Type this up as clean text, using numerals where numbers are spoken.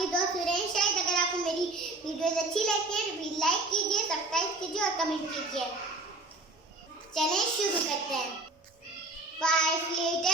आपकी दोस्त सुरेश है। अगर आपको मेरी वीडियोस अच्छी लगती है तो प्लीज लाइक कीजिए, सब्सक्राइब कीजिए और कमेंट कीजिए। चलें शुरू करते हैं। 5 लीटर